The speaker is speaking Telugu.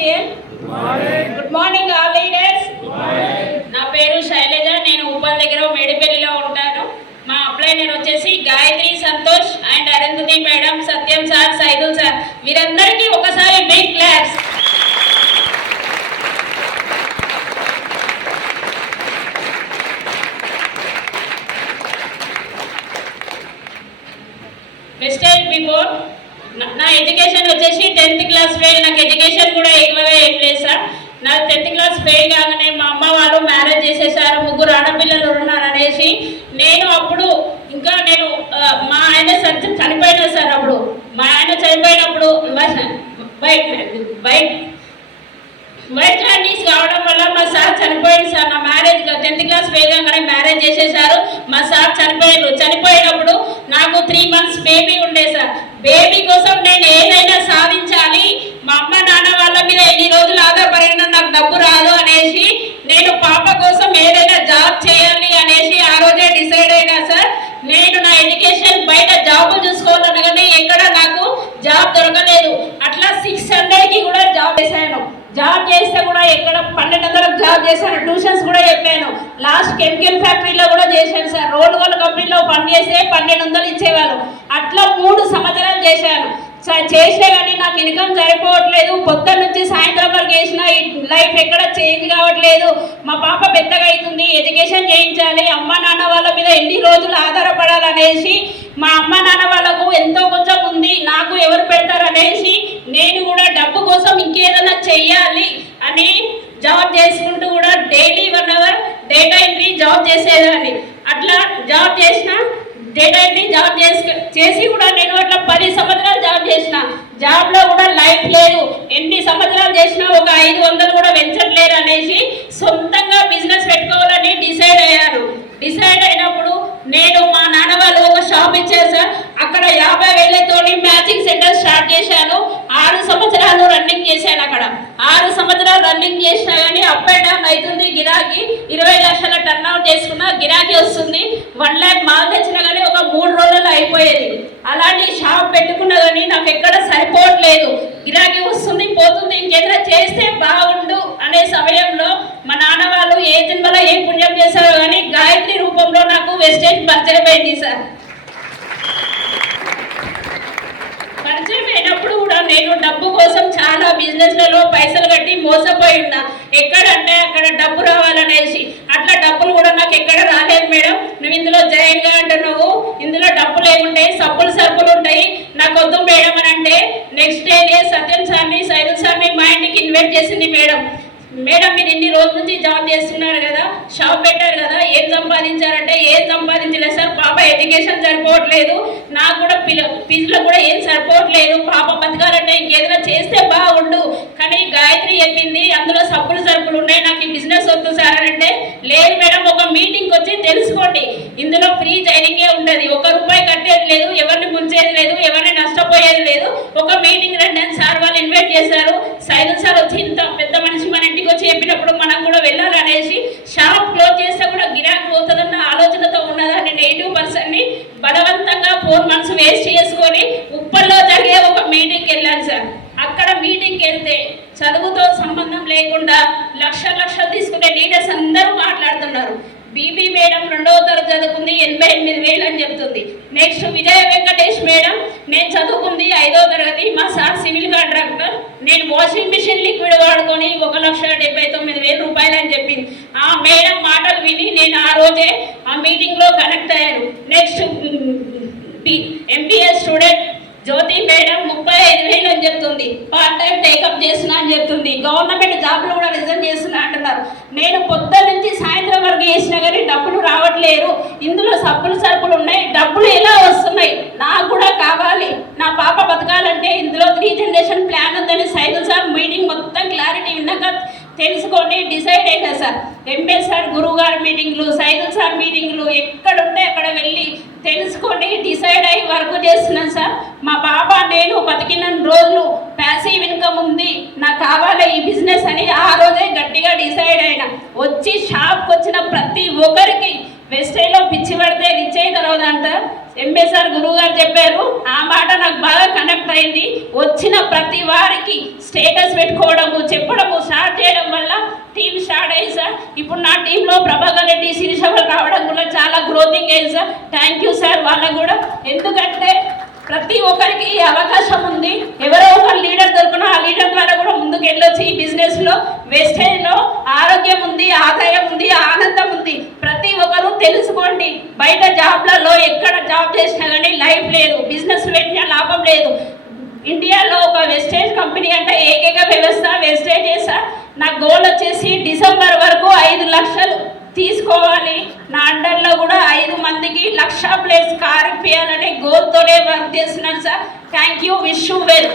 HCL. Good morning all leaders నా పేరు శైలజ నేను ఉపాధి దగ్గర మేడిపల్లిలో ఉంటాను. మా అప్లైనర్ వచ్చేసి Gayatri Santosh and Arundhati madam Satyam sir Saidul sir. వీరందరికీ ఒకసారి బిగ్ క్లాప్స్ మిస్టేక్ బిఫోర్ నా ఎడ్యుకేషన్ వచ్చేసి టెన్త్ క్లాస్ ఫెయిల్ నాకు ఎడ్యుకేషన్ కూడా ఎక్కువగా ఏం లేదు సార్ నా టెన్త్ క్లాస్ ఫెయిల్ కాగానే మా అమ్మ వాళ్ళు మ్యారేజ్ చేసేసారు ముగ్గురు ఆడపిల్లలు ఉన్నారు అనేసి నేను అప్పుడు ఇంకా నేను మా ఆయన సత్యం చనిపోయినా సార్ అప్పుడు. మా ఆయన చనిపోయినప్పుడు బైక్ బైక్ వైట్ హ్యాండీస్ కావడం వల్ల మా సార్ చనిపోయింది సార్ నా మ్యారేజ్ టెన్త్ క్లాస్ ఫెయిల్ కాగానే మ్యారేజ్ చేసేసారు. మా సార్ చనిపోయారు. చనిపోయినప్పుడు నాకు త్రీ మంత్స్ బేబీ ఉండే బేబీ కోసం నేను ఏదైనా సాధించాలి మా అమ్మ నాన్న వాళ్ళ మీద ఎన్ని రోజులు ఆధారపడినా నాకు డబ్బు రాదు అనేసి నేను పాప కోసం ఏదైనా జాబ్ చేయాలి అనేసి ఆ రోజే డిసైడ్ అయినా సార్ నేను నా ఎడ్యుకేషన్ బయట జాబ్ చూసుకోవాలనగానే ఎక్కడ నాకు జాబ్ దొరకలేదు. అట్లా సిక్స్ హండ్రెడ్కి కూడా జాబ్ చేశాను. జాబ్ చేస్తే కూడా ఎక్కడ పన్నెండు వందలకు జాబ్ చేశాను ట్యూషన్స్ కూడా చెప్పాను. లాస్ట్ కెమికల్ ఫ్యాక్టరీలో కూడా చేశాను సార్. రోడ్ వాళ్ళ కంపెనీలో పని చేస్తే పన్నెండు వందలు ఇచ్చేవాళ్ళు. అట్లా మూడు చేశాను. స- చేసినా కానీ నాకు ఇన్కమ్ సరిపోవట్లేదు. పొద్దున్న నుంచి సాయంత్రం వరకు చేసిన లైఫ్ ఎక్కడ చేంజ్ కావట్లేదు. మా పాప పెద్దగా అవుతుంది. ఎడ్యుకేషన్ చేయించాలి. అమ్మ నాన్న వాళ్ళ మీద ఎన్ని రోజులు ఆధారపడాలనేసి మా అమ్మ నాన్న వాళ్ళకు ఎంతో కొంచెం ఉంది. నాకు ఎవరు పెడతారు అనేసి నేను కూడా డబ్బు కోసం ఇంకేదైనా చెయ్యాలి అని జాబ్ చేసుకుంటూ కూడా daily one hour data entry job చేసేదాన్ని. అట్లా జాబ్ చేసిన డే ఎంట్రీ జాబ్ చేసి చేసి కూడా నేను అట్లా పది సంవత్సరాలు జాబ్ చేసిన. జాబ్లో కూడా లైఫ్ లేదు. ఎన్ని సంవత్సరాలు చేసినా ఒక ఐదు వందలు కూడా వెంచట్లేరు అనేసి సొంతంగా బిజినెస్ పెట్టుకోవాలని డిసైడ్ అయ్యాను డిసైడ్ అయినప్పుడు నేను మా నాన్న వాళ్ళు ఒక షాప్ ఇచ్చారు సార్. అక్కడ యాభై వేలతోని మ్యాచింగ్ సెంటర్ స్టార్ట్ చేశాను. ఆరు సంవత్సరాలు రన్నింగ్ చేశాను అక్కడ. ఆరు సంవత్సరాలు రన్నింగ్ చేసినా కానీ అప్ అండ్ డౌన్ అవుతుంది. గిరాకీ ఇరవై లక్షల టర్న్ అవుట్ చేసుకున్నా గిరాకీ వస్తుంది. వన్ ల్యాక్ మాల్ తెచ్చినా కానీ అయిపోయేది. అలాంటి షాప్ పెట్టుకున్నా కానీ నాకు ఎక్కడ సరిపోవట్లేదు. గిరాకీ వస్తుంది పోతుంది ఇంకేదైనా చేస్తే బాగుండు అనే సమయంలో మా నాన్న వాళ్ళు ఏ జన్మలో ఏ పుణ్యం చేశారో కానీ గాయత్రి రూపంలో నాకు వెస్టేజ్ పరిచయం అయింది సార్. పరిచయం అయినప్పుడు కూడా నేను డబ్బు కోసం చాలా బిజినెస్లలో పైసలు కట్టి మోసపోయి ఉన్నా. ఎక్కడంటే అక్కడ డబ్బు రావాలనేసి. అట్లా డబ్బులు కూడా నాకు ఎక్కడ రాలేదు మేడం. నువ్వు ఇందులో జాయిన్గా గా అంటున్నావు ఇందులో డబ్బులు ఏముంటాయి సబ్బులు సరుకులు ఉంటాయి నాకు వద్దు మేడం అని అంటే నెక్స్ట్ డే సత్యం స్వామి సైదుల్ స్వామి మా ఇంటికి ఇన్వైట్ చేసింది మేడం. మేడం మీరు ఇన్ని రోజుల నుంచి జాబ్ చేస్తున్నారు కదా షాప్ పెట్టారు కదా ఏం సంపాదించారంటే ఏం సంపాదించలేదు సార్ పాప ఎడ్యుకేషన్ సరిపోవట్లేదు నాకు కూడా పిల్ల ఫీజులో కూడా ఏం సరిపోవట్లేదు పాప బతకాలంటే ఇంకేదైనా చేస్తే బాగుండు. కానీ గాయత్రి చెప్పింది అందులో సబ్బులు సరుకులు ఉన్నాయి నాకు ఈ బిజినెస్ వద్దు సార్ అని అంటే లేదు మేడం ఒక మీటింగ్ వచ్చి తెలుసుకోండి. ఇందులో ఫ్రీ ట్రైనింగే ఉండదు. ఒక రూపాయి కట్టేది లేదు ఎవరిని ముంచేది లేదు ఎవరిని నష్టపోయేది లేదు ఒక మీటింగ్ రండి అని సార్ వాళ్ళు ఇన్వైట్ చేశారు సైదుల్ సార్ వచ్చి ఇంత పెద్ద మనిషి మన ఇంటికి వచ్చి చెప్పినప్పుడు మనం కూడా వెళ్ళాలనేసి షాప్ క్లోజ్ చేస్తే కూడా గిరాకీ పోతుందన్న ఆలోచనతో ఉన్నదాన్ని నెగిటివ్ పర్సన్ని బలవంతంగా ఫోర్ మంత్స్ వేస్ట్ చేసుకొని ఉప్పల్లో జరిగే ఒక మీటింగ్కి వెళ్ళాను సార్. అక్కడ మీటింగ్కి వెళ్తే చదువుతో సంబంధం లేకుండా లక్ష లక్షలు తీసుకునే లీడర్స్ అందరూ మాట్లాడుతున్నారు. బీబీ మేడం రెండవ తరగతి చదువుకుంది ఎనభై ఎనిమిది వేలు అని చెప్తుంది. నెక్స్ట్ విజయ వెంకటేష్ మేడం నేను చదువుకుంది ఐదో తరగతి మా సార్ సివిల్ కాంట్రాక్టర్. నేను వాషింగ్ మిషన్ లిక్విడ్ వాడుకొని ఒక లక్ష డెబ్బై తొమ్మిది వేల రూపాయలు అని చెప్పింది. ఆ మేడం మాటలు విని నేను ఆ రోజే ఆ మీటింగ్లో కనెక్ట్ అయ్యాను. Next MPS student Jyothi madam ముప్పై ఐదు వేలు అని చెప్తుంది. పార్ట్ టైం టేకప్ చేస్తున్నా అని చెప్తుంది. గవర్నమెంట్ జాబ్లు కూడా రిజైన్ చేస్తున్నా అంటున్నారు. నేను పొద్దు నుంచి సాయంత్రం చేసినా కానీ డబ్బులు రావట్లేరు ఇందులో సబ్బులు సరుకులు ఉన్నాయి. డబ్బులు ఎలా వస్తున్నాయి? నాకు కూడా కావాలి. నా పాప బతకాలంటే ఇందులో త్రీ జనరేషన్ ప్లాన్ ఉందని సైకిల్ సార్ మీటింగ్ మొత్తం క్లారిటీ విన్నాక తెలుసుకొని డిసైడ్ అయినా సార్. ఎంఎస్ సార్ గురువు గారి మీటింగ్లు సైకిల్ సార్ మీటింగ్లు ఎక్కడుంటే అక్కడ వెళ్ళి తెలుసుకొని డిసైడ్ అయ్యి వర్క్ చేస్తున్నాను సార్. మా పాప నేను బతికిన రోజులు ప్యాసివ్ ఇన్కమ్ ఉంది. కావాలి ఈ బిజినెస్ అని ఆ రోజే గట్టిగా డిసైడ్ అయినా. వచ్చి షాప్కి వచ్చిన ప్రతి ఒక్కరికి వెస్టైన్లో పిచ్చి పడితే రిచ్ అయిన తర్వాత అంట. ఎంఎస్ఆర్ గురువు గారు చెప్పారు ఆ మాట నాకు బాగా కనెక్ట్ అయింది. వచ్చిన ప్రతి వారికి స్టేటస్ పెట్టుకోవడము చెప్పడము స్టార్ట్ చేయడం వల్ల టీం స్టార్ట్ అయ్యి సార్. ఇప్పుడు నా టీంలో ప్రభాకర్ రెడ్డి శిరీషవల్ రావడం కూడా చాలా గ్రోతింగ్ అయింది సార్. థ్యాంక్ యూ సార్ వాళ్ళకు కూడా. ఎందుకంటే ప్రతి ఒక్కరికి అవకాశం ఉంది ఎవరో ఒక లీడర్ దొరికిన ఆ లీడర్ ద్వారా కూడా ముందుకు వెళ్ళొచ్చు ఈ బిజినెస్లో వేస్టేజ్లో ఆరోగ్యం ఉంది ఆదాయం ఉంది ఆనందం ఉంది ప్రతి ఒక్కరు తెలుసుకోండి బయట జాబ్లలో ఎక్కడ జాబ్ చేసినా కానీ లైఫ్ లేదు బిజినెస్ పెట్టినా లాభం లేదు. ఇండియాలో ఒక వెస్టేజ్ కంపెనీ అంటే ఏకైక వ్యవస్థ వెస్టేజ్ సార్ నా గోల్ వచ్చేసి డిసెంబర్ వరకు ఐదు లక్షలు తీసుకోవాలి. నా అండర్లో కూడా ఐదు మందికి లక్ష ప్లేస్ కార్ ఇప్పించాలనే గోల్తోనే వర్క్ చేస్తున్నాను sir. Thank you wish you well.